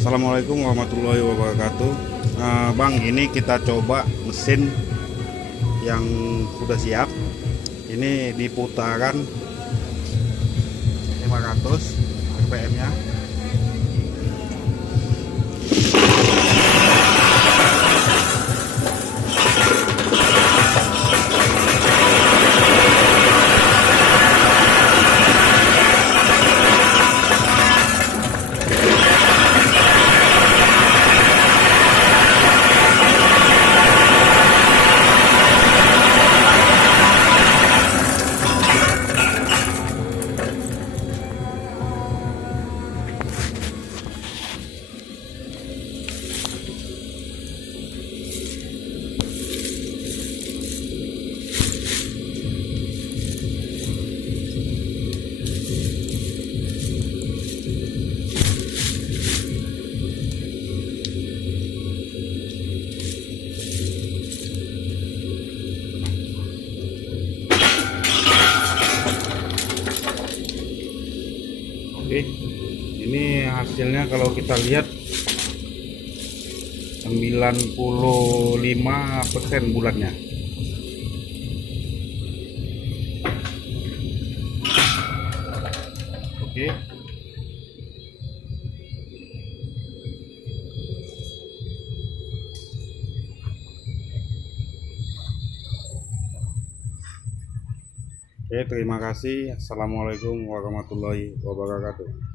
Assalamualaikum warahmatullahi wabarakatuh. Bang, ini kita coba mesin yang sudah siap. Ini di putaran 500 RPM-nya. Oke, ini hasilnya kalau kita lihat 95% bulatnya. Oke. Oke, terima kasih. Assalamualaikum warahmatullahi wabarakatuh.